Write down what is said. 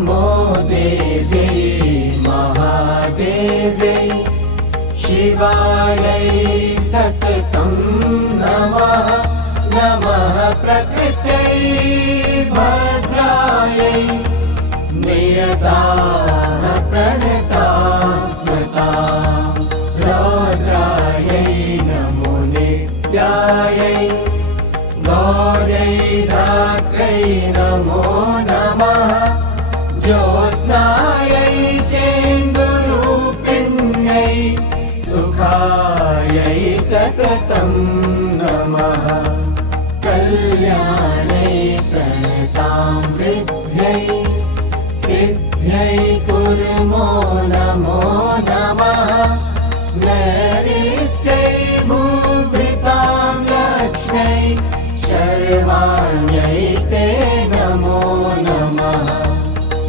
नमो देव्यै महादेव्यै शिवायै सततं नमः नमः प्रकृत्यै भद्रायै नियताः प्रणताः स्मृता रौद्रायै नमो नित्यायै गौर्यै धात्र्यै नमो नमः ज्योत्स्नायै चेन्दुरूपिण्यै सुखायै सततं नमः कल्याणै प्रणतां वृद्ध्यै सिद्ध्यै